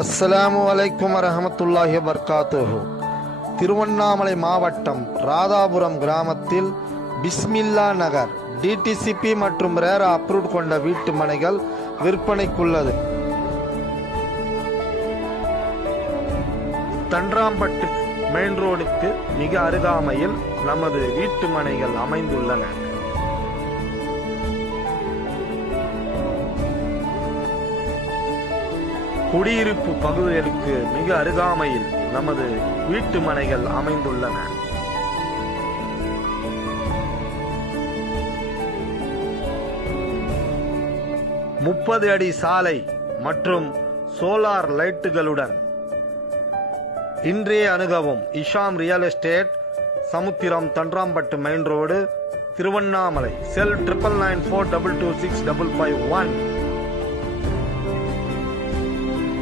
அஸ்ஸலாமு அலைக்கும் வரஹமத்துல்லாஹி வபரகாத்துஹு. திருவண்ணாமலை மாவட்டம் ராதாபுரம் கிராமத்தில் பிஸ்மில்லா நகர் டிடிசிபி மற்றும் ரேரா அப்ரூவ் கொண்ட வீட்டு மனைகள் விற்பனைக்குள்ளது. தன்றாம்பட்டு மெயின் ரோடுக்கு மிக அருகாமையில் நமது வீட்டு மனைகள் அமைந்துள்ளன. குடியிருப்பு பகுதிகளுக்கு மிக அருகாமையில் நமது வீட்டு மனைகள் அமைந்துள்ளன. முப்பது அடி சாலை மற்றும் சோலார் லைட்டுகளுடன் இன்றைய அணுகவும் இஷாம் ரியல் எஸ்டேட், சமுத்திரம், தன்றாம்பட்டு மெயின் ரோடு, திருவண்ணாமலை. செல் 9992265551.